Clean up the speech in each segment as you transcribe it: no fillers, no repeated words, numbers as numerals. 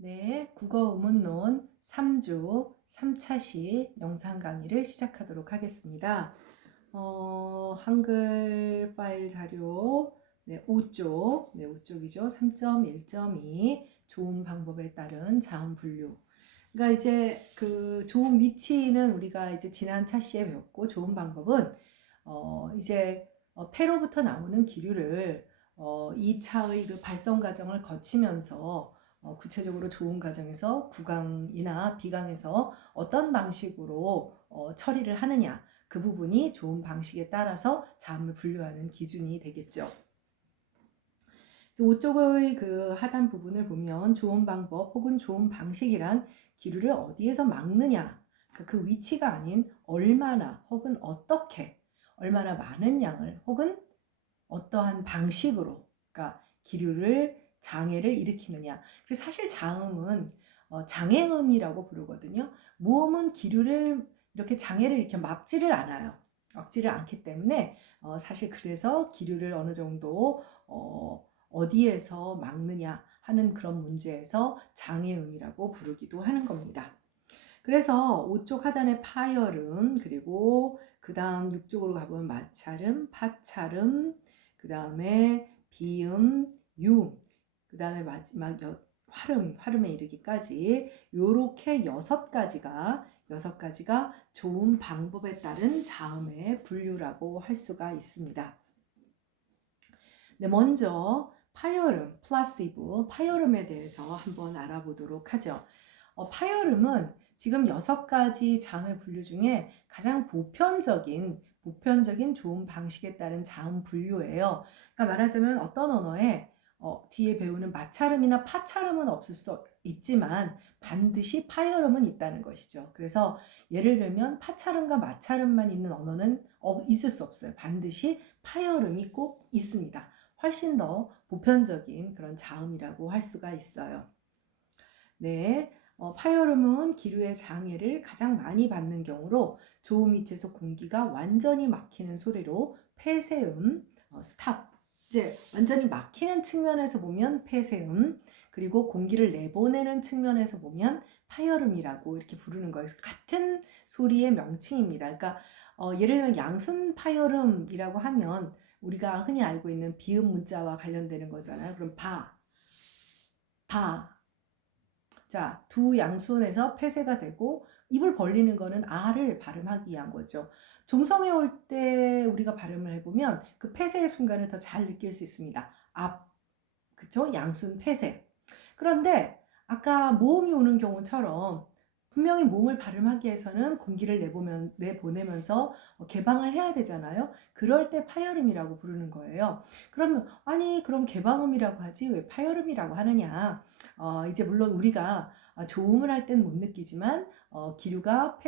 네, 국어 의문론 3주 3차시 영상 강의를 시작하도록 하겠습니다. 한글 파일 자료 5쪽, 5쪽이죠. 3.1.2 좋은 방법에 따른 자음 분류. 그러니까 이제 그 좋은 위치는 우리가 이제 지난 차시에 배웠고, 좋은 방법은 이제 폐로부터 나오는 기류를 2차의 그 발성 과정을 거치면서 구체적으로 좋은 과정에서 구강이나 비강에서 어떤 방식으로 처리를 하느냐, 그 부분이 좋은 방식에 따라서 자음을 분류하는 기준이 되겠죠. 그래서 5쪽의 그 하단 부분을 보면 좋은 방법 혹은 좋은 방식이란 기류를 어디에서 막느냐, 그 위치가 아닌 얼마나 혹은 어떻게, 얼마나 많은 양을 혹은 어떠한 방식으로, 그러니까 기류를 장애를 일으키느냐. 그래서 사실 자음은 장애음이라고 부르거든요. 모음은 기류를 이렇게 장애를 이렇게 막지를 않아요. 막지를 않기 때문에 사실 그래서 기류를 어느 정도 어디에서 막느냐 하는 그런 문제에서 장애음이라고 부르기도 하는 겁니다. 그래서 5쪽 하단에 파열음, 그리고 그 다음 6쪽으로 가보면 마찰음, 파찰음, 그 다음에 비음, 유음, 그 다음에 마지막 활음에 이르기까지 요렇게 6가지가 좋은 방법에 따른 자음의 분류라고 할 수가 있습니다. 네, 먼저 파열음, 플라시브, 파열음에 대해서 한번 알아보도록 하죠. 파열음은 지금 6가지 자음의 분류 중에 가장 보편적인 좋은 방식에 따른 자음 분류예요. 그러니까 말하자면 어떤 언어에 뒤에 배우는 마찰음이나 파찰음은 없을 수 있지만 반드시 파열음은 있다는 것이죠. 그래서 예를 들면 파찰음과 마찰음만 있는 언어는 있을 수 없어요. 반드시 파열음이 꼭 있습니다. 훨씬 더 보편적인 그런 자음이라고 할 수가 있어요. 네, 파열음은 기류의 장애를 가장 많이 받는 경우로 좋은 위치에서 공기가 완전히 막히는 소리로 폐쇄음, 스탑. 이제 완전히 막히는 측면에서 보면 폐쇄음, 그리고 공기를 내보내는 측면에서 보면 파열음이라고 이렇게 부르는 거예요. 같은 소리의 명칭입니다. 그러니까 예를 들면 양순 파열음이라고 하면 우리가 흔히 알고 있는 비음 문자와 관련되는 거잖아요. 그럼 바. 자, 두 양손에서 폐쇄가 되고 입을 벌리는 거는 아를 발음하기 위한 거죠. 종성에 올 때 우리가 발음을 해보면 그 폐쇄의 순간을 더 잘 느낄 수 있습니다. 앞, 그쵸? 양손 폐쇄. 그런데 아까 모음이 오는 경우처럼 분명히 모음을 발음하기 위해서는 공기를 내보내면서 개방을 해야 되잖아요. 그럴 때 파열음이라고 부르는 거예요. 그러면 아니 그럼 개방음이라고 하지 왜 파열음이라고 하느냐. 이제 물론 우리가 조음을 할 땐 못 느끼지만 기류가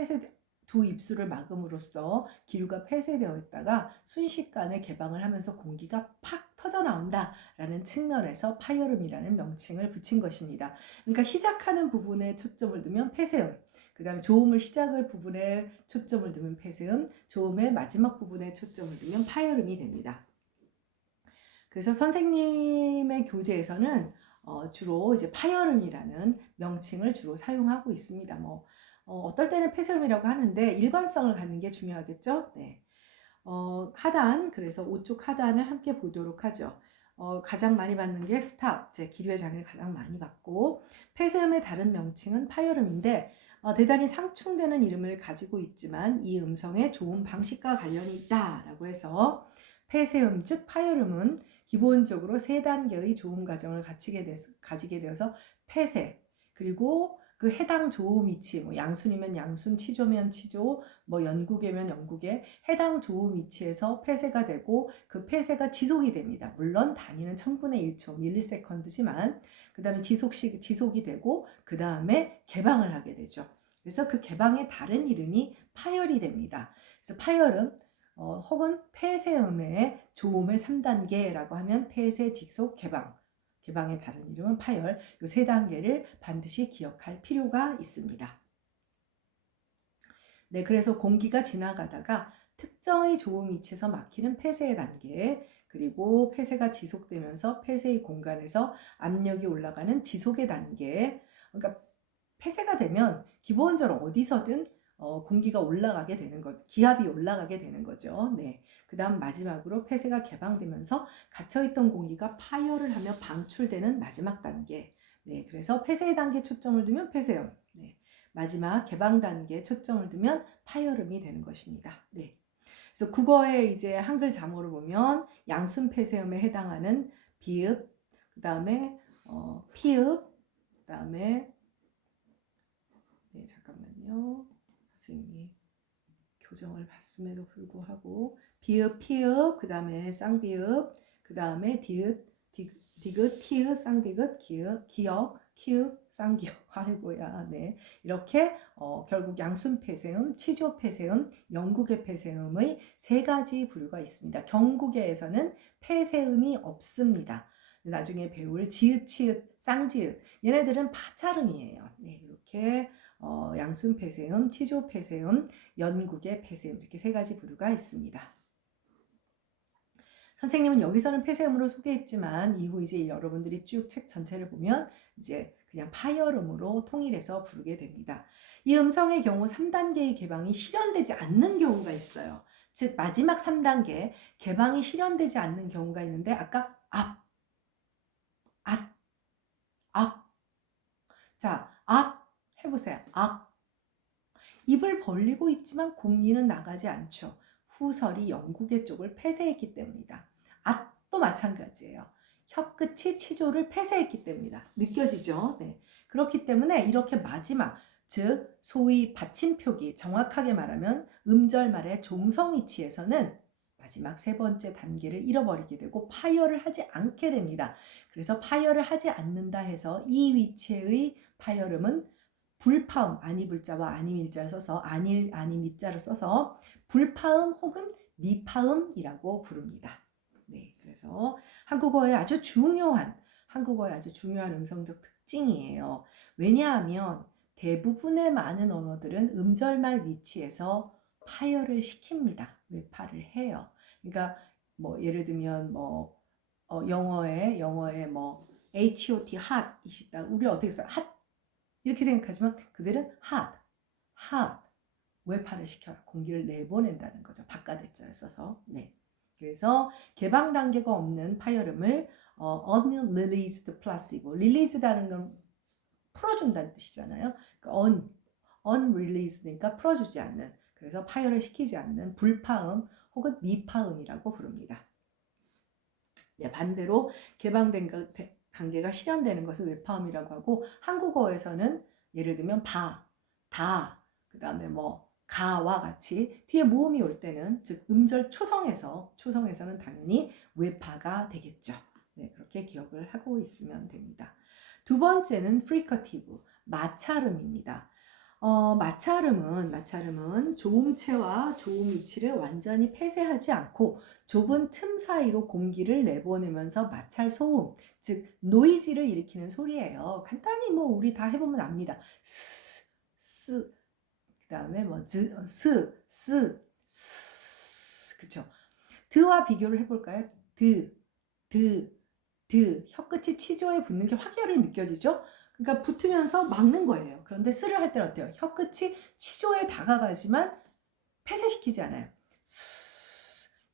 두 입술을 막음으로써 기류가 폐쇄되어 있다가 순식간에 개방을 하면서 공기가 팍 터져 나온다 라는 측면에서 파열음이라는 명칭을 붙인 것입니다. 그러니까 시작하는 부분에 초점을 두면 폐쇄음, 그 다음에 조음을 시작할 부분에 초점을 두면 폐쇄음, 조음의 마지막 부분에 초점을 두면 파열음이 됩니다. 그래서 선생님의 교재에서는 주로 이제 파열음이라는 명칭을 주로 사용하고 있습니다. 어떨 때는 폐쇄음이라고 하는데 일관성을 갖는 게 중요하겠죠? 네. 하단, 그래서 5쪽 하단을 함께 보도록 하죠. 가장 많이 받는 게 스탑, 기류의 장애를 가장 많이 받고, 폐쇄음의 다른 명칭은 파열음인데 대단히 상충되는 이름을 가지고 있지만 이 음성의 좋은 방식과 관련이 있다라고 해서 폐쇄음 즉 파열음은 기본적으로 3단계의 조음 과정을 가지게 되어서 폐쇄, 그리고 그 해당 조음 위치, 양순이면 양순, 치조면 치조, 연국이면 연국에 해당 조음 위치에서 폐쇄가 되고 그 폐쇄가 지속이 됩니다. 물론 단위는 1000분의 1초, 밀리세컨드지만 그 다음에 지속이 되고 그 다음에 개방을 하게 되죠. 그래서 그 개방의 다른 이름이 파열이 됩니다. 그래서 파열은 혹은 폐쇄음의 조음의 3단계라고 하면 폐쇄, 직속, 개방의 다른 이름은 파열. 이 3단계를 반드시 기억할 필요가 있습니다. 네, 그래서 공기가 지나가다가 특정의 조음 위치에서 막히는 폐쇄의 단계, 그리고 폐쇄가 지속되면서 폐쇄의 공간에서 압력이 올라가는 지속의 단계, 그러니까 폐쇄가 되면 기본적으로 어디서든 공기가 올라가게 되는 것, 기압이 올라가게 되는 거죠. 네. 그 다음 마지막으로 폐쇄가 개방되면서 갇혀있던 공기가 파열을 하며 방출되는 마지막 단계. 네. 그래서 폐쇄의 단계에 초점을 두면 폐쇄음. 네. 마지막 개방 단계에 초점을 두면 파열음이 되는 것입니다. 네. 그래서 국어의 이제 한글 자모를 보면 양순 폐쇄음에 해당하는 비읍, 그 다음에 피읍, 그 다음에 네, 잠깐만요. 선생님이 교정을 받음에도 불구하고 비읍, 피읍, 그 다음에 쌍비읍, 그 다음에 디귿, 디귿, 티읕, 쌍디귿, 기역, 키읔, 쌍기역. 아이고야, 네. 이렇게 결국 양순 폐쇄음, 치조 폐쇄음, 영국의 폐쇄음의 세 가지 부류가 있습니다. 경국에서는 폐쇄음이 없습니다. 나중에 배울 지읒, 치읒, 쌍지읒, 얘네들은 파찰음이에요. 네, 이렇게 양순 폐쇄음, 치조 폐쇄음, 연국의 폐쇄음, 이렇게 세 가지 부류가 있습니다. 선생님은 여기서는 폐쇄음으로 소개했지만 이후 이제 여러분들이 쭉 책 전체를 보면 이제 그냥 파열음으로 통일해서 부르게 됩니다. 이 음성의 경우 3단계의 개방이 실현되지 않는 경우가 있어요. 즉 마지막 3단계 개방이 실현되지 않는 경우가 있는데 아까 앞, 앗, 악. 자, 악 해보세요. 악. 입을 벌리고 있지만 공기는 나가지 않죠. 후설이 영국의 쪽을 폐쇄했기 때문이다. 앗도 마찬가지예요. 혀끝이 치조를 폐쇄했기 때문이다. 느껴지죠? 네. 그렇기 때문에 이렇게 마지막, 즉 소위 받침표기, 정확하게 말하면 음절말의 종성 위치에서는 마지막 세 번째 단계를 잃어버리게 되고 파열을 하지 않게 됩니다. 그래서 파열을 하지 않는다 해서 이 위치의 파열음은 불파음, 아니불자와 아니밀자를 써서 아니미자를 써서 불파음 혹은 미파음이라고 부릅니다. 네, 그래서 한국어의 아주 중요한 음성적 특징이에요. 왜냐하면 대부분의 많은 언어들은 음절말 위치에서 파열을 시킵니다. 외파를 해요. 그러니까 뭐 예를 들면 뭐 영어에 뭐 hot hot이시다. 우리 어떻게 써요? hot 이렇게 생각하지만 그들은 hot 외파를 시켜라. 공기를 내보낸다는 거죠. 바깥에자를 써서. 네. 그래서 개방 단계가 없는 파열음을 unreleased placebo. released라는 건 풀어준다는 뜻이잖아요. 그러니까 unreleased니까 풀어주지 않는. 그래서 파열을 시키지 않는 불파음 혹은 미파음이라고 부릅니다. 네, 반대로 개방된 단계가 실현되는 것을 외파음이라고 하고 한국어에서는 예를 들면 다, 그 다음에 뭐 가와 같이 뒤에 모음이 올 때는 즉 음절 초성에서는 당연히 외파가 되겠죠. 네, 그렇게 기억을 하고 있으면 됩니다. 두 번째는 프리커티브, 마찰음입니다. 마찰음은 조음체와 조음 위치를 완전히 폐쇄하지 않고 좁은 틈 사이로 공기를 내보내면서 마찰 소음, 즉 노이즈를 일으키는 소리예요. 간단히 뭐 우리 다 해보면 압니다. 스, 그 다음에 뭐 스, 그쵸? 드와 비교를 해볼까요? 드, 혀끝이 치조에 붙는 게 확연히 느껴지죠? 그러니까 붙으면서 막는 거예요. 그런데 쓰를 할 때는 어때요? 혀끝이 치조에 다가가지만 폐쇄시키지 않아요.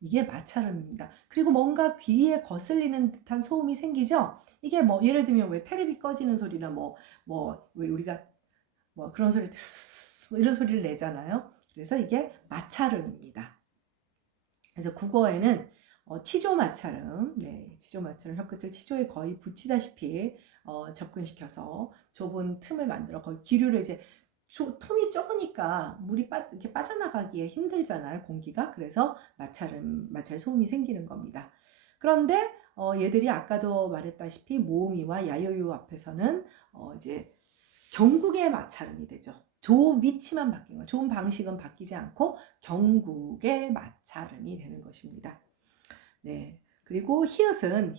이게 마찰음입니다. 그리고 뭔가 귀에 거슬리는 듯한 소음이 생기죠? 이게 뭐 예를 들면 왜 테레비 꺼지는 소리나 왜 우리가 뭐 그런 소리 뭐 이런 소리를 내잖아요. 그래서 이게 마찰음입니다. 그래서 국어에는 치조 마찰음, 네, 치조 마찰음 혀끝을 치조에 거의 붙이다시피 접근시켜서 좁은 틈을 만들어 거의 기류를 이제 틈이 좁으니까 물이 이렇게 빠져나가기에 힘들잖아요, 공기가. 그래서 마찰 소음이 생기는 겁니다. 그런데 얘들이 아까도 말했다시피 모음이와 야요요 앞에서는 이제 경국의 마찰음이 되죠. 조 위치만 바뀐 거, 좋은 방식은 바뀌지 않고 경국의 마찰음이 되는 것입니다. 네. 그리고 히읗이라는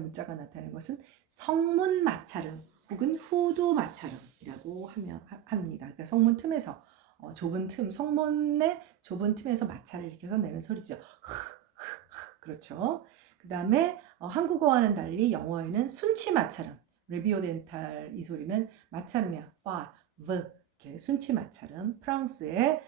문자가 나타나는 것은 성문 마찰음 혹은 후두 마찰음이라고 합니다. 그러니까 성문 틈에서 좁은 틈, 성문의 좁은 틈에서 마찰을 일으켜서 내는 소리죠. 그렇죠. 그 다음에 한국어와는 달리 영어에는 순치 마찰음, 레비오덴탈 이 소리는 마찰음이야. far, v 이렇게 순치 마찰음. 프랑스의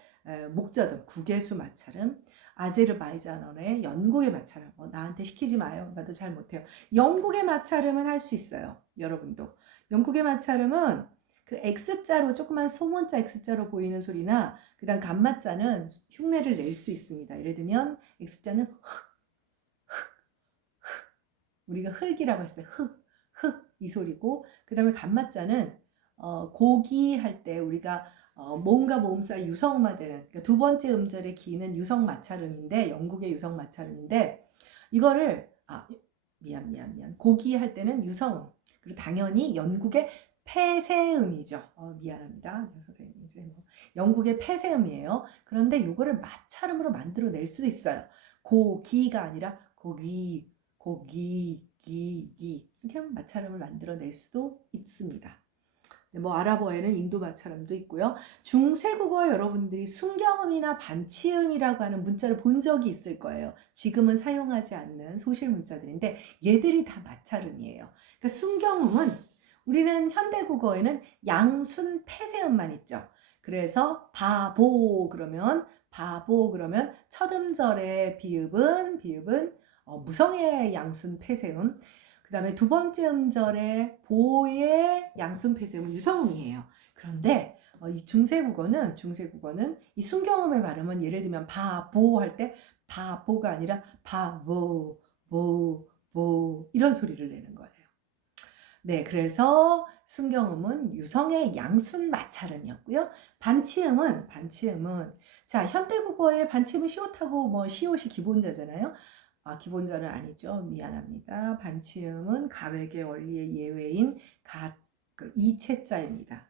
목젖음, 국예수 마찰음. 아제르바이잔어의 영국의 마찰음. 나한테 시키지 마요. 나도 잘 못해요. 영국의 마찰음은 할 수 있어요. 여러분도. 영국의 마찰음은 그 X자로 조그만 소문자 X자로 보이는 소리나 그 다음 감마자는 흉내를 낼 수 있습니다. 예를 들면 X자는 우리가 흙이라고 했을 때 흙 이 소리고 그 다음에 감마자는 고기 할 때 우리가 모음과 모음 사이 유성음화 되는 그러니까 두 번째 음절의 기는 유성 마찰음인데 영국의 유성 마찰음인데 이거를 미안 고기 할 때는 유성음 그리고 당연히 영국의 폐쇄음이죠. 미안합니다. 선생님 이제 영국의 폐쇄음이에요. 그런데 이거를 마찰음으로 만들어낼 수도 있어요. 고기가 아니라 고기 기 이렇게 하면 마찰음을 만들어낼 수도 있습니다. 뭐 아랍어에는 인도 마찰음도 있고요. 중세국어 여러분들이 순경음이나 반치음이라고 하는 문자를 본 적이 있을 거예요. 지금은 사용하지 않는 소실 문자들인데 얘들이 다 마찰음이에요. 그러니까 순경음은 우리는 현대국어에는 양순 폐쇄음만 있죠. 그래서 바보 그러면 첫 음절의 비읍은 무성의 양순 폐쇄음 그 다음에 두 번째 음절의 보의 양순 폐쇄음은 유성음이에요. 그런데 이 중세국어는 이 순경음의 발음은 예를 들면 바보 할 때 바보가 아니라 바보 보 이런 소리를 내는 거예요. 네, 그래서 순경음은 유성의 양순 마찰음이었고요. 반치음은 자 현대국어의 반치음은 시옷하고 시옷이 기본자잖아요. 기본자는 아니죠. 미안합니다. 반치음은 가외계 원리의 예외인 이체자입니다.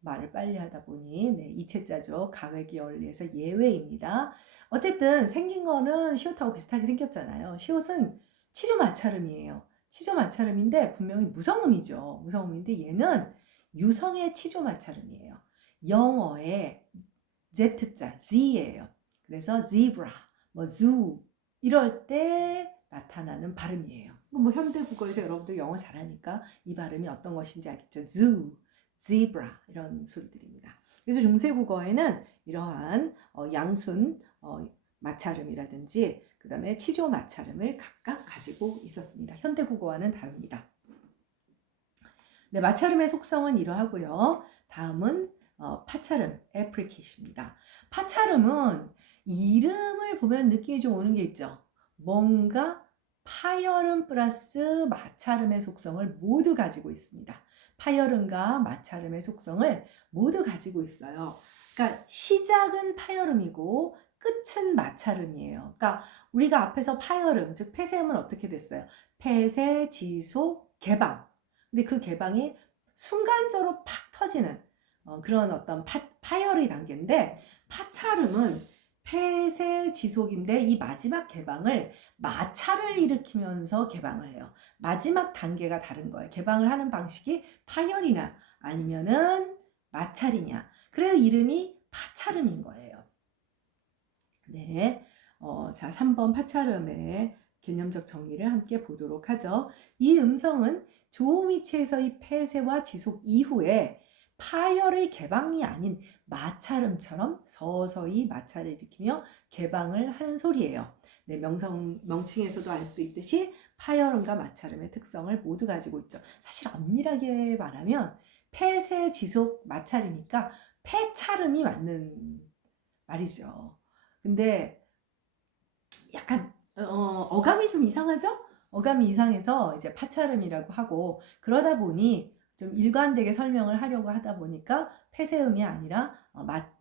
말을 빨리 하다 보니 이체자죠. 가외계 원리에서 예외입니다. 어쨌든 생긴 거는 시옷하고 비슷하게 생겼잖아요. 시옷은 치조 마찰음이에요. 치조 마찰음인데 분명히 무성음이죠. 무성음인데 얘는 유성의 치조 마찰음이에요. 영어의 Z자, Z예요. 그래서 zebra, zoo 이럴 때 나타나는 발음이에요. 현대국어에서 여러분들 영어 잘하니까 이 발음이 어떤 것인지 알겠죠? zoo, zebra 이런 소리들입니다. 그래서 중세국어에는 이러한 양순 마찰음이라든지 그 다음에 치조 마찰음을 각각 가지고 있었습니다. 현대국어와는 다릅니다. 네, 마찰음의 속성은 이러하고요. 다음은 파찰음, 애프리킷입니다. 파찰음은 이름을 보면 느낌이 좀 오는 게 있죠. 뭔가 파열음 플러스 마찰음의 속성을 모두 가지고 있습니다. 파열음과 마찰음의 속성을 모두 가지고 있어요. 그러니까 시작은 파열음이고 끝은 마찰음이에요. 그러니까 우리가 앞에서 파열음, 즉 폐쇄음은 어떻게 됐어요? 폐쇄, 지속, 개방. 근데 그 개방이 순간적으로 팍 터지는 그런 어떤 파열의 단계인데 파찰음은 폐쇄 지속인데 이 마지막 개방을 마찰을 일으키면서 개방을 해요. 마지막 단계가 다른 거예요. 개방을 하는 방식이 파열이냐 아니면은 마찰이냐. 그래서 이름이 파찰음인 거예요. 네, 자 3번 파찰음의 개념적 정의를 함께 보도록 하죠. 이 음성은 좋은 위치에서의 폐쇄와 지속 이후에 파열의 개방이 아닌 마찰음처럼 서서히 마찰을 일으키며 개방을 하는 소리예요. 네, 명칭에서도 알 수 있듯이 파열음과 마찰음의 특성을 모두 가지고 있죠. 사실 엄밀하게 말하면 폐쇄, 지속, 마찰이니까 폐찰음이 맞는 말이죠. 근데 약간 어감이 좀 이상하죠? 어감이 이상해서 이제 파찰음이라고 하고 그러다 보니 좀 일관되게 설명을 하려고 하다 보니까 폐쇄음이 아니라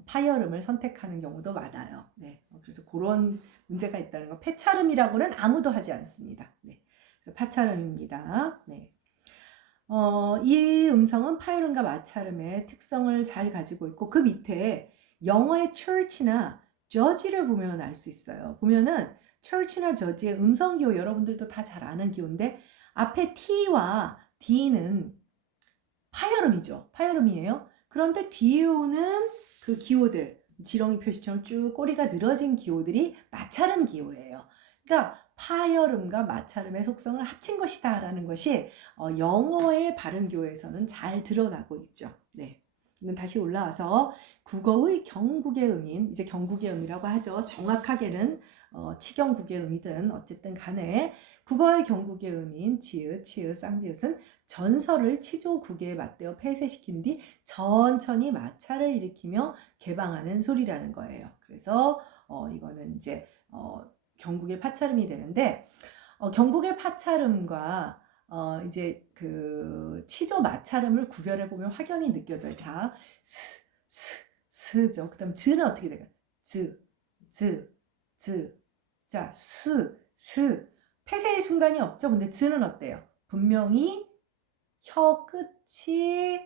파열음을 선택하는 경우도 많아요. 네, 그래서 그런 문제가 있다는 거. 폐찰음이라고는 아무도 하지 않습니다. 네, 그래서 파찰음입니다. 네. 이 음성은 파열음과 마찰음의 특성을 잘 가지고 있고 그 밑에 영어의 church나 judge를 보면 알 수 있어요. 보면은 church나 judge의 음성 기호 여러분들도 다 잘 아는 기호인데 앞에 t와 d는 파열음이죠. 파열음이에요. 그런데 뒤에 오는 그 기호들 지렁이 표시처럼 쭉 꼬리가 늘어진 기호들이 마찰음 기호예요. 그러니까 파열음과 마찰음의 속성을 합친 것이다 라는 것이 영어의 발음교에서는 잘 드러나고 있죠. 네. 다시 올라와서 국어의 경국의 음인, 이제 경국의 음이라고 하죠. 정확하게는 치경국의 음이든 어쨌든 간에 국어의 경국의 음인 지읒, 치읒, 쌍지읒은 전설을 치조국에 맞대어 폐쇄시킨 뒤 천천히 마찰을 일으키며 개방하는 소리라는 거예요. 그래서 이거는 이제 경국의 파찰음이 되는데 경국의 파찰음과 이제 그 치조 마찰음을 구별해 보면 확연히 느껴져요. 자, 스죠. 그다음 즈는 어떻게 될까요? 즈. 자, 폐쇄의 순간이 없죠. 근데 즈는 어때요? 분명히 혀 끝이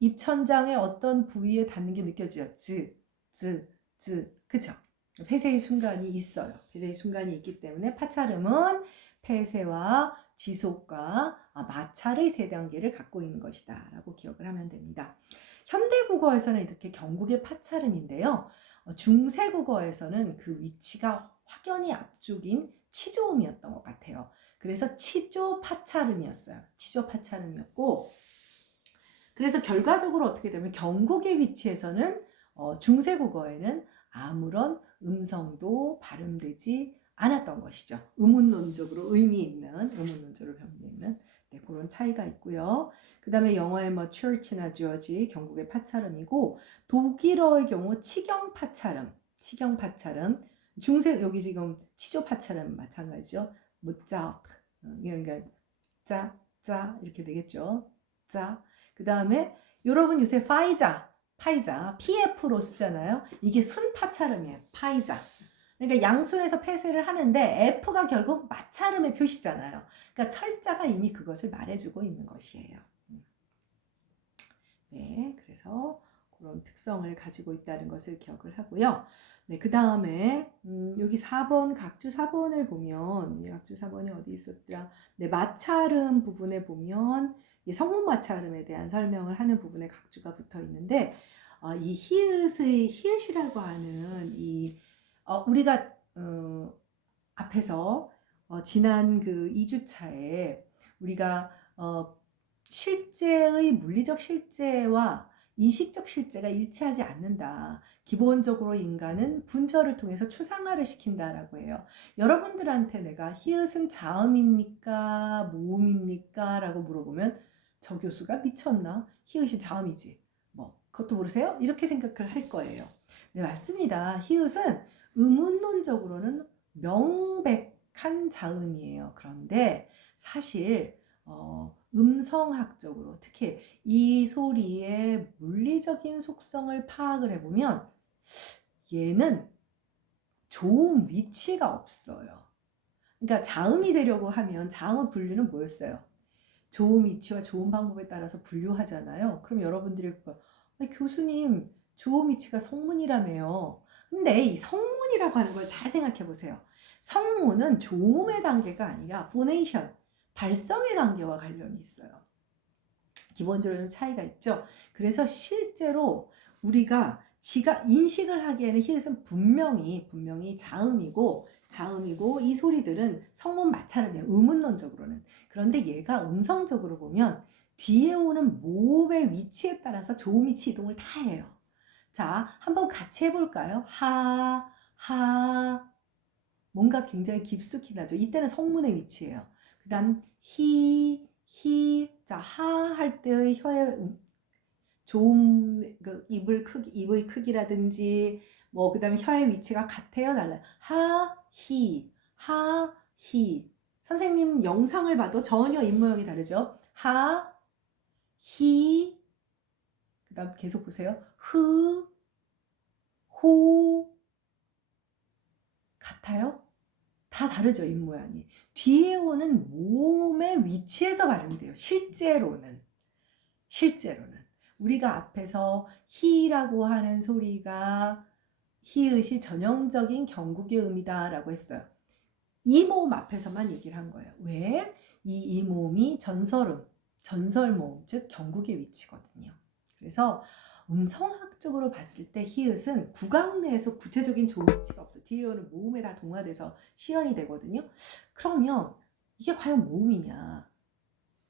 입천장의 어떤 부위에 닿는 게 느껴져요. 그쵸? 폐쇄의 순간이 있어요. 폐쇄의 순간이 있기 때문에 파찰음은 폐쇄와 지속과 마찰의 세 단계를 갖고 있는 것이다 라고 기억을 하면 됩니다. 현대국어에서는 이렇게 경국의 파찰음인데요. 중세국어에서는 그 위치가 확연히 앞쪽인 치조음이었던 것 같아요. 그래서 치조 파찰음이었어요. 치조 파찰음이었고, 그래서 결과적으로 어떻게 되면 경국의 위치에서는 중세국어에는 아무런 음성도 발음되지 않았던 것이죠. 의문론적으로 의미 있는 네, 그런 차이가 있고요. 그 다음에 영어의 뭐 church나 george 경국의 파찰음이고, 독일어의 경우 치경 파찰음, 중세 여기 지금 치조 파찰음 마찬가지죠. 뭐 그러니까 짜 이렇게 되겠죠. 짜. 그 다음에 여러분 요새 파이자 PF로 쓰잖아요. 이게 순파찰음이에요. 파이자. 그러니까 양순에서 폐쇄를 하는데 F가 결국 마찰음의 표시잖아요. 그러니까 철자가 이미 그것을 말해주고 있는 것이에요. 네, 그래서 그런 특성을 가지고 있다는 것을 기억을 하고요. 네, 그 다음에 여기 4번 각주 4번을 보면 각주 4번이 어디 있었더라? 네, 마찰음 부분에 보면 성문 마찰음에 대한 설명을 하는 부분에 각주가 붙어 있는데 이 히읗이라고 하는 이 우리가 앞에서 지난 그 2주차에 우리가 실제의 물리적 실제와 인식적 실제가 일치하지 않는다. 기본적으로 인간은 분절을 통해서 추상화를 시킨다라고 해요. 여러분들한테 내가 히읗은 자음입니까? 모음입니까? 라고 물어보면 저 교수가 미쳤나? 히읗이 자음이지. 뭐 그것도 모르세요? 이렇게 생각을 할 거예요. 네, 맞습니다. 히읗은 의문론적으로는 명백한 자음이에요. 그런데 사실 음성학적으로 특히 이 소리의 물리적인 속성을 파악을 해보면 얘는 좋은 위치가 없어요. 그러니까 자음이 되려고 하면 자음의 분류는 뭐였어요? 좋은 위치와 좋은 방법에 따라서 분류하잖아요. 그럼 여러분들이 교수님 좋은 위치가 성문이라며요. 근데 이 성문이라고 하는 걸 잘 생각해 보세요. 성문은 조음의 단계가 아니라 포네이션, 발성의 단계와 관련이 있어요. 기본적으로 차이가 있죠. 그래서 실제로 우리가 인식을 하기에는 히읗은 분명히 자음이고 이 소리들은 성문 마찰음이에요. 의문론적으로는. 그런데 얘가 음성적으로 보면 뒤에 오는 모음의 위치에 따라서 조음 위치 이동을 다 해요. 자, 한번 같이 해볼까요? 뭔가 굉장히 깊숙이 나죠. 이때는 성문의 위치예요. 그 다음 자, 하 할 때의 혀의 그 입의 크기라든지 뭐 그 다음에 혀의 위치가 같아요, 달라요? 히. 선생님 영상을 봐도 전혀 입모양이 다르죠? 히. 그 다음 계속 보세요. 호. 같아요? 다 다르죠, 입모양이. 뒤에 오는 모음의 위치에서 발음이 돼요. 실제로는. 우리가 앞에서 히라고 하는 소리가 히읗이 전형적인 경국의 음이다 라고 했어요. 이 모음 앞에서만 얘기를 한 거예요. 왜? 이 모음이 전설모음, 즉 경국의 위치거든요. 그래서 음성학적으로 봤을 때 히읗은 구강 내에서 구체적인 좋은 위치가 없어요. 뒤에 오는 모음에 다 동화돼서 실현이 되거든요. 그러면 이게 과연 모음이냐?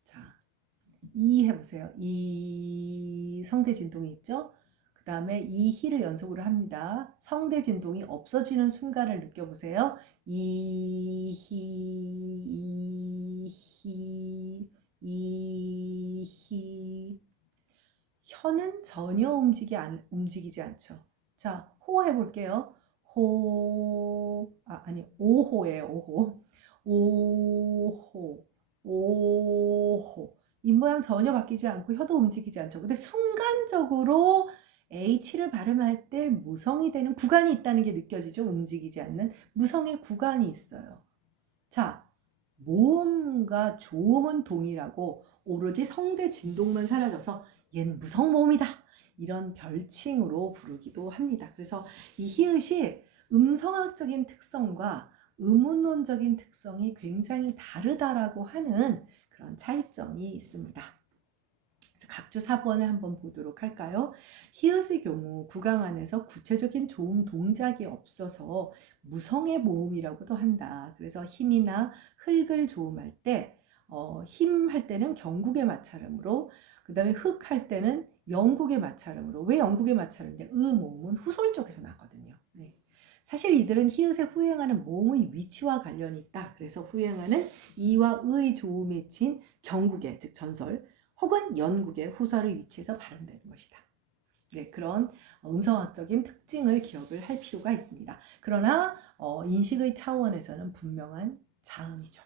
자, 이 해보세요. 이 성대 진동이 있죠? 그 다음에 이 히를 연속으로 합니다. 성대 진동이 없어지는 순간을 느껴보세요. 이 히, 이 히, 이 히. 혀는 전혀 움직이지 않죠. 자, 호 해볼게요. 호, 아니, 오호예요, 오호. 오호, 오호. 입모양 전혀 바뀌지 않고 혀도 움직이지 않죠. 근데 순간적으로 H를 발음할 때 무성이 되는 구간이 있다는 게 느껴지죠. 움직이지 않는 무성의 구간이 있어요. 자, 모음과 조음은 동일하고 오로지 성대 진동만 사라져서 얘는 무성모음이다. 이런 별칭으로 부르기도 합니다. 그래서 이 히읗이 음성학적인 특성과 의문론적인 특성이 굉장히 다르다라고 하는 그런 차이점이 있습니다. 각주 사본을 한번 보도록 할까요? 히읗의 경우 구강 안에서 구체적인 조음 동작이 없어서 무성의 모음이라고도 한다. 그래서 힘이나 흙을 조음할 때 힘 할 때는 경국의 마찰음으로, 그 다음에 흙 할 때는 영국의 마찰음으로. 왜 영국의 마찰음이냐? 모음은 후솔 쪽에서 나거든요. 네. 사실 이들은 히읗에 후행하는 모음의 위치와 관련이 있다. 그래서 후행하는 이와 의의 조음에 친 경국의, 즉 전설, 혹은 연국의 후설의 위치에서 발음되는 것이다. 네, 그런 음성학적인 특징을 기억을 할 필요가 있습니다. 그러나 인식의 차원에서는 분명한 자음이죠.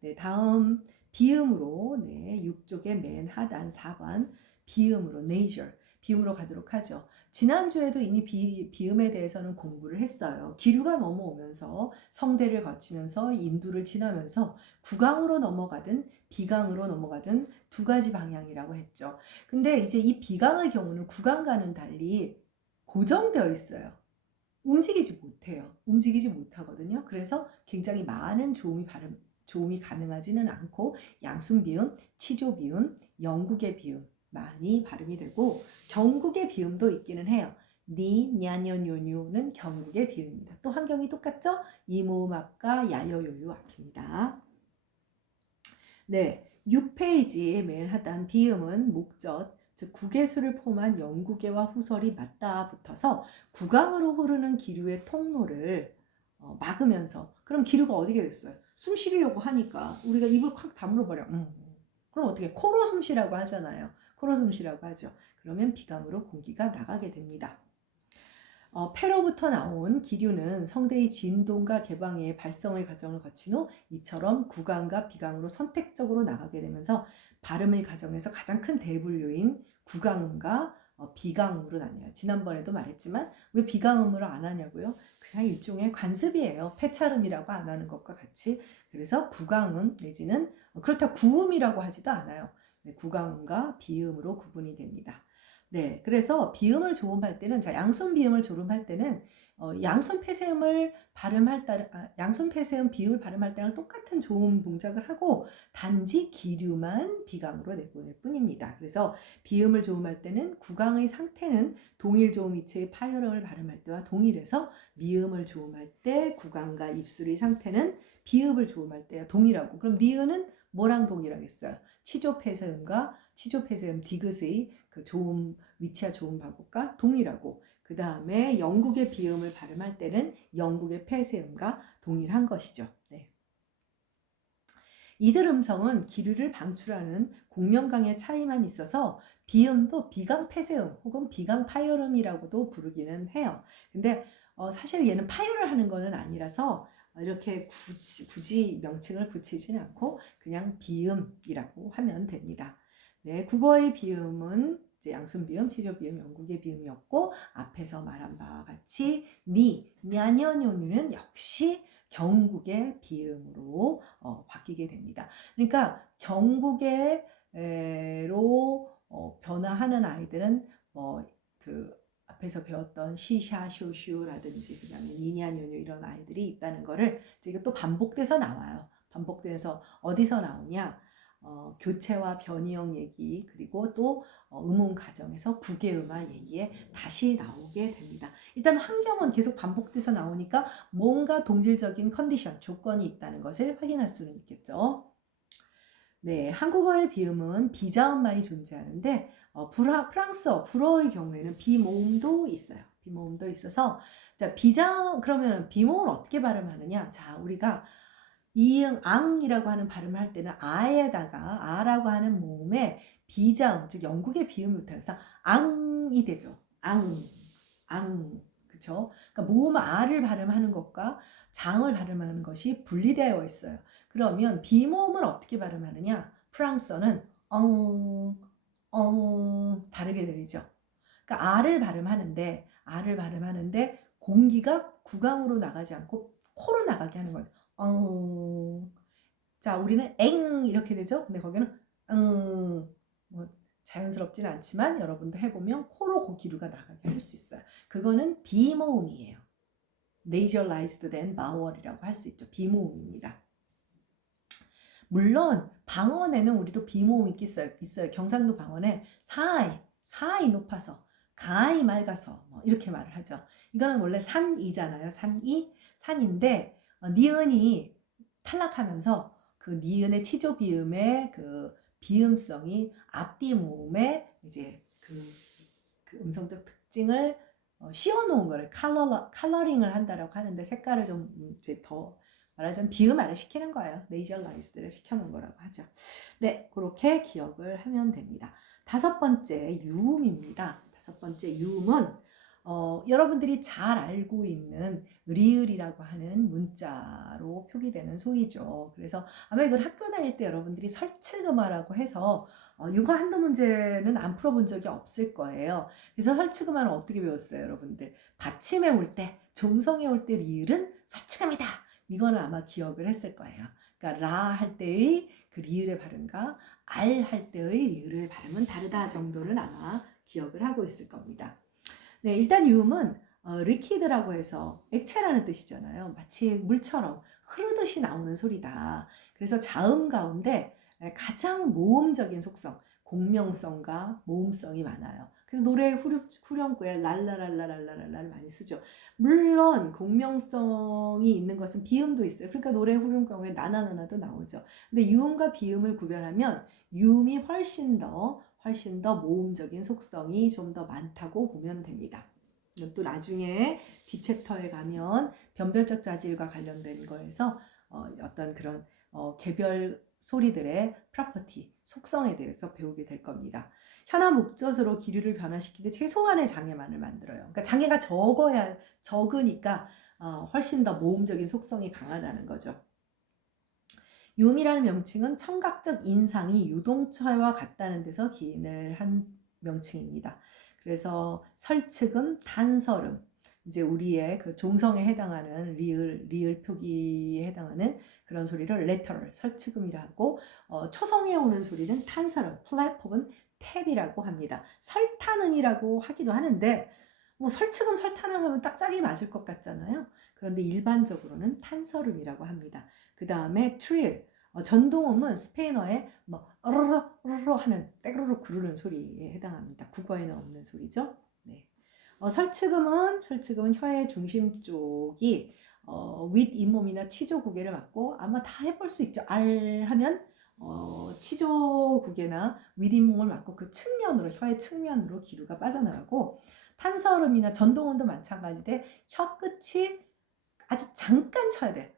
네, 다음 비음으로, 네, 6쪽의 맨 하단 4번 비음으로 nature, 비음으로 가도록 하죠. 지난주에도 이미 비음에 대해서는 공부를 했어요. 기류가 넘어오면서 성대를 거치면서 인두를 지나면서 구강으로 넘어가든 비강으로 넘어가든 두 가지 방향이라고 했죠. 근데 이제 이 비강의 경우는 구강과는 달리 고정되어 있어요. 움직이지 못해요. 움직이지 못하거든요. 그래서 굉장히 많은 조음이 가능하지는 않고 양순비음, 치조비음, 영국의 비음 많이 발음이 되고 경국의 비음도 있기는 해요. 니, 냐녀뇨뇨는 경국의 비음입니다. 또 환경이 똑같죠? 이모음 앞과 야여요요 앞입니다. 네, 6페이지의 맨 하단 비음은 목젖, 즉 국외수를 포함한 영국외와 후설이 맞닿아 붙어서 구강으로 흐르는 기류의 통로를 막으면서, 그럼 기류가 어디게 됐어요? 숨 쉬려고 하니까 우리가 입을 콱 다물어 버려. 그럼 어떻게? 코로 숨 쉬라고 하잖아요. 코로 숨 쉬라고 하죠. 그러면 비강으로 공기가 나가게 됩니다. 폐로부터 나온 기류는 성대의 진동과 개방의 발성의 과정을 거친 후 이처럼 구강과 비강으로 선택적으로 나가게 되면서 발음의 과정에서 가장 큰 대분류인 구강음과 비강음으로 나뉘어요. 지난번에도 말했지만 왜 비강음으로 안 하냐고요? 그냥 일종의 관습이에요. 폐찰음이라고 안 하는 것과 같이. 그래서 구강음 내지는 그렇다고 구음이라고 하지도 않아요. 네, 구강음과 비음으로 구분이 됩니다. 네, 그래서 비음을 조음할 때는, 자, 양순 비음을 조음할 때는 양순 폐쇄음을 발음할 때, 양순 폐쇄음 비음을 발음할 때랑 똑같은 조음 동작을 하고 단지 기류만 비강으로 내보낼 뿐입니다. 그래서 비음을 조음할 때는 구강의 상태는 동일 조음 이체의 파열음을 발음할 때와 동일해서 미음을 조음할 때 구강과 입술의 상태는 비음을 조음할 때와 동일하고, 그럼 니은은 뭐랑 동일하겠어요? 치조 폐쇄음과 치조 폐쇄음 디귿의 그 조음 위치와 조음 방법과 동일하고, 그 다음에 영국의 비음을 발음할 때는 영국의 폐쇄음과 동일한 것이죠. 네. 이들 음성은 기류를 방출하는 공명강의 차이만 있어서 비음도 비강 폐쇄음 혹은 비강 파열음이라고도 부르기는 해요. 근데 사실 얘는 파열을 하는 것은 아니라서 이렇게 굳이 명칭을 붙이지는 않고 그냥 비음이라고 하면 됩니다. 네, 국어의 비음은 이제 양순 비음, 치조 비음, 영국의 비음이었고 앞에서 말한 바와 같이 니, 냐녀뇨는 역시 경국의 비음으로 바뀌게 됩니다. 그러니까 경국의로 변화하는 아이들은 그 앞에서 배웠던 시샤, 쇼슈라든지 그다음에 니냐뇨뇨 이런 아이들이 있다는 거를 이게 또 반복돼서 나와요. 반복돼서 어디서 나오냐? 교체와 변이형 얘기 그리고 또 음운 가정에서 국외음화 얘기에 다시 나오게 됩니다. 일단 환경은 계속 반복돼서 나오니까 뭔가 동질적인 컨디션, 조건이 있다는 것을 확인할 수는 있겠죠. 네, 한국어의 비음은 비자음만이 존재하는데 프랑스어, 불어의 경우에는 비모음도 있어요. 비모음도 있어서 자, 비자음 그러면 비모음을 어떻게 발음하느냐? 자, 우리가 이응 앙이라고 하는 발음을 할 때는 아에다가 아라고 하는 모음에 비자음, 즉 영국의 비음을 못해서 앙이 되죠. 앙, 그쵸? 그러니까 모음 아를 발음하는 것과 장을 발음하는 것이 분리되어 있어요. 그러면 비모음을 어떻게 발음하느냐? 프랑스어는 다르게 들리죠. 그러니까 아를 발음하는데 공기가 구강으로 나가지 않고 코로 나가게 하는 거예요. 자, 우리는 엥 이렇게 되죠. 근데 거기는 뭐 자연스럽진 않지만 여러분도 해보면 코로 기류가 나가게 할 수 있어요. 그거는 비모음이에요. nasalized than vowel이라고 할 수 있죠. 비모음입니다. 물론 방언에는 우리도 비모음이 있어요. 경상도 방언에 사이 높아서 가이 맑아서 이렇게 말을 하죠. 이거는 원래 산이잖아요. 산인데 니은이 탈락하면서 그 니은의 치조 비음의 그 비음성이 앞뒤 모음의 이제 그 음성적 특징을 씌워놓은 거를 컬러링을 한다라고 하는데 색깔을 좀 이제 더 말하자면 비음화를 시키는 거예요. 네이저라이즈를 시켜놓은 거라고 하죠. 네, 그렇게 기억을 하면 됩니다. 다섯 번째 유음입니다. 다섯 번째 유음은 여러분들이 잘 알고 있는 리을이라고 하는 문자로 표기되는 소리죠. 그래서 아마 이걸 학교 다닐 때 여러분들이 설치금화라고 해서 이거 한두 문제는 안 풀어본 적이 없을 거예요. 그래서 설치금화는 어떻게 배웠어요, 여러분들? 받침에 올 때, 종성에 올 때 리을은 설치금이다. 이거는 아마 기억을 했을 거예요. 그러니까 라 할 때의 그 리을의 발음과 알 할 때의 리을의 발음은 다르다 정도는 아마 기억을 하고 있을 겁니다. 네, 일단 유음은 리퀴드라고 해서 액체라는 뜻이잖아요. 마치 물처럼 흐르듯이 나오는 소리다. 그래서 자음 가운데 가장 모음적인 속성, 공명성과 모음성이 많아요. 그래서 노래 후렴구에 랄라랄라랄라랄라를 많이 쓰죠. 물론 공명성이 있는 것은 비음도 있어요. 그러니까 노래 후렴구에 나나나나도 나오죠. 근데 유음과 비음을 구별하면 유음이 훨씬 더 모음적인 속성이 좀 더 많다고 보면 됩니다. 또 나중에 뒷챕터에 가면 변별적 자질과 관련된 거에서 어떤 그런 개별 소리들의 프로퍼티, 속성에 대해서 배우게 될 겁니다. 현아 목젖으로 기류를 변화시키되 최소한의 장애만을 만들어요. 그러니까 장애가 적으니까 훨씬 더 모음적인 속성이 강하다는 거죠. 유음이라는 명칭은 청각적 인상이 유동처와 같다는 데서 기인을 한 명칭입니다. 그래서 설측음, 단설음, 이제 우리의 그 종성에 해당하는 리을 표기에 해당하는 그런 소리를 레터럴, 설측음이라고 초성에 오는 소리는 탄설음, 플랫 혹은 탭이라고 합니다. 설탄음이라고 하기도 하는데 뭐 설측음, 설탄음 하면 딱 짝이 맞을 것 같잖아요. 그런데 일반적으로는 탄설음이라고 합니다. 그 다음에 트릴, 전동음은 스페인어에 뭐 어르르 하는 떼그르르 구르는 소리에 해당합니다. 국어에는 없는 소리죠. 네. 설측음은 혀의 중심 쪽이 윗 잇몸이나 치조구개를 맞고 아마 다 해볼 수 있죠. 알 하면 치조구개나 윗 잇몸을 맞고 그 측면으로 혀의 측면으로 기류가 빠져나가고 탄설음이나 전동음도 마찬가지인데 혀 끝이 아주 잠깐 쳐야 돼.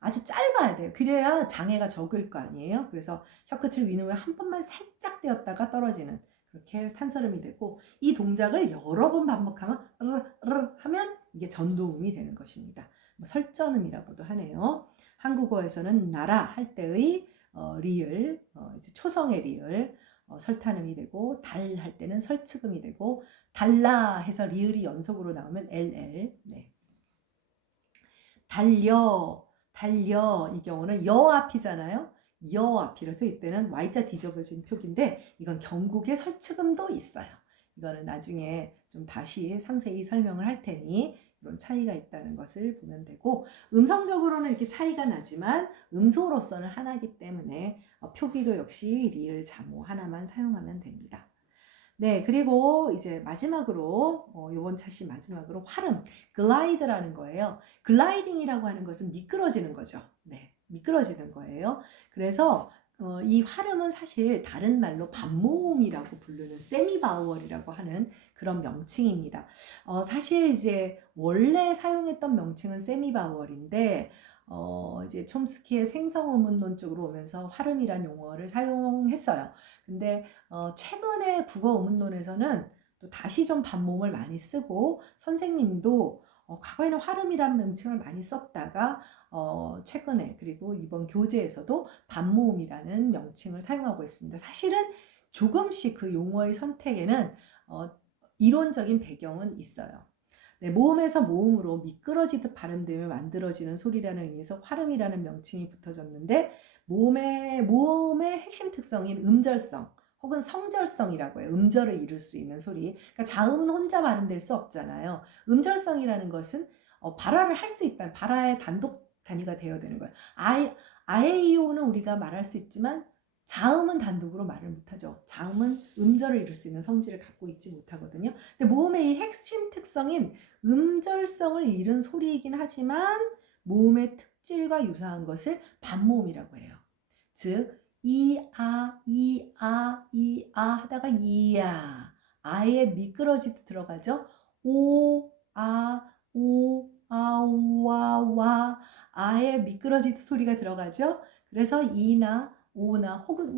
아주 짧아야 돼요. 그래야 장애가 적을 거 아니에요. 그래서 혀끝을 위로 한 번만 살짝 떼었다가 떨어지는 그렇게 탄설음이 되고 이 동작을 여러 번 반복하면 하면 이게 전동음이 되는 것입니다. 뭐 설전음이라고도 하네요. 한국어에서는 나라 할 때의 리을, 이제 초성의 리을, 설탄음이 되고 달 할 때는 설측음이 되고 달라 해서 리을이 연속으로 나오면 LL. 네. 달려 이 경우는 여 앞이잖아요. 여 앞이라서 이때는 Y자 뒤집어진 표기인데 이건 경국의 설측음도 있어요. 이거는 나중에 좀 다시 상세히 설명을 할 테니 그런 차이가 있다는 것을 보면 되고, 음성적으로는 이렇게 차이가 나지만 음소로서는 하나이기 때문에 표기도 역시 리을, 자모 하나만 사용하면 됩니다. 네, 그리고 이제 마지막으로 요번 차시 마지막으로 활음, 글라이드라는 거예요. 글라이딩이라고 하는 것은 미끄러지는 거죠. 네, 미끄러지는 거예요. 그래서 이 활음은 사실 다른 말로 반모음이라고 부르는 세미바우얼이라고 하는 그런 명칭입니다. 사실 이제 원래 사용했던 명칭은 세미바우얼인데 이제 촘스키의 생성어문론 쪽으로 오면서 활음이란 용어를 사용했어요. 근데 최근에 국어 의문론에서는 또 다시 좀 반모음을 많이 쓰고, 선생님도 과거에는 활음이라는 명칭을 많이 썼다가 최근에 그리고 이번 교재에서도 반모음이라는 명칭을 사용하고 있습니다. 사실은 조금씩 그 용어의 선택에는 이론적인 배경은 있어요. 네, 모음에서 모음으로 미끄러지듯 발음되며 만들어지는 소리라는 의미에서 활음이라는 명칭이 붙어졌는데, 모음의 핵심 특성인 음절성 혹은 성절성이라고 해요. 음절을 이룰 수 있는 소리. 그러니까 자음은 혼자 발음될 수 없잖아요. 음절성이라는 것은 발화를 할 수 있다. 발화의 단독 단위가 되어야 되는 거예요. 아에이오는 우리가 말할 수 있지만 자음은 단독으로 말을 못하죠. 자음은 음절을 이룰 수 있는 성질을 갖고 있지 못하거든요. 근데 모음의 이 핵심 특성인 음절성을 잃은 소리이긴 하지만 모음의 특질과 유사한 것을 반모음이라고 해요. 즉 이아 이아 이아 하다가 이야, 아에 미끄러지듯 들어가죠. 오아 오아와와, 아에 미끄러지듯 소리가 들어가죠. 그래서 이나 오나 혹은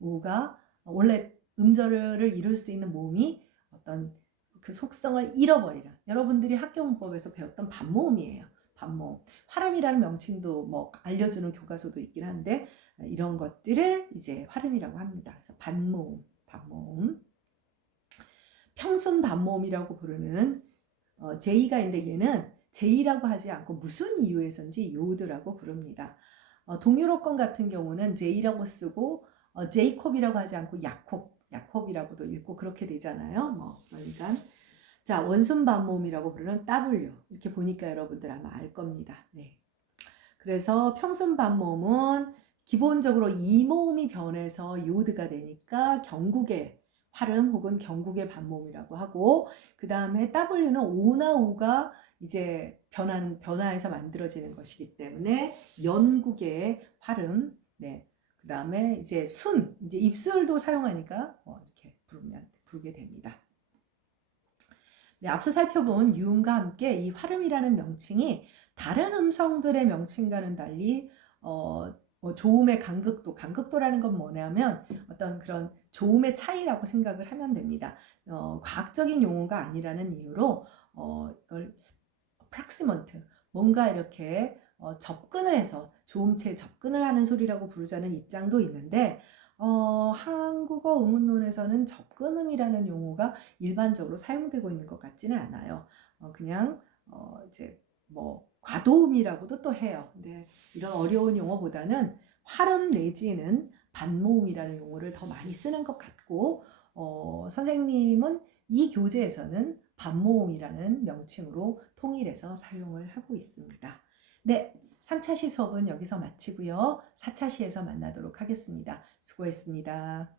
우가 원래 음절을 이룰 수 있는 모음이 어떤 그 속성을 잃어버리라. 여러분들이 학교 문법에서 배웠던 반모음이에요. 반모음. 활음이라는 명칭도 뭐 알려주는 교과서도 있긴 한데, 이런 것들을 이제 활음이라고 합니다. 그래서 반모음, 반모음. 평순 반모음이라고 부르는 제이가 있는데, 얘는 제이라고 하지 않고 무슨 이유에선지 요드라고 부릅니다. 동유럽권 같은 경우는 제이라고 쓰고 제이콥이라고 하지 않고 야콥이라고도 읽고 그렇게 되잖아요. 그러니까 자, 원순 반모음이라고 부르는 W, 이렇게 보니까 여러분들 아마 알 겁니다. 네. 그래서 평순 반모음은 기본적으로 이모음이 변해서 요드가 되니까 경국의 활음 혹은 경국의 반모음이라고 하고, 그 다음에 W는 오나 우가 이제 변화해서 만들어지는 것이기 때문에 연국의 활음. 네. 그 다음에 이제 이제 입술도 사용하니까 이렇게 부르게 됩니다. 네, 앞서 살펴본 유음과 함께 이 활음이라는 명칭이 다른 음성들의 명칭과는 달리 조음의 간극도라는 건 뭐냐면 어떤 그런 조음의 차이라고 생각을 하면 됩니다. 과학적인 용어가 아니라는 이유로 이걸 프락시먼트, 뭔가 이렇게 접근을 해서 조음체에 접근을 하는 소리라고 부르자는 입장도 있는데, 한국어 의문론에서는 접근음이라는 용어가 일반적으로 사용되고 있는 것 같지는 않아요. 그냥 이제 뭐 과도음이라고도 또 해요. 근데 이런 어려운 용어보다는 활음 내지는 반모음이라는 용어를 더 많이 쓰는 것 같고, 선생님은 이 교재에서는 반모음이라는 명칭으로 통일해서 사용을 하고 있습니다. 네, 3차시 수업은 여기서 마치고요. 4차시에서 만나도록 하겠습니다. 수고했습니다.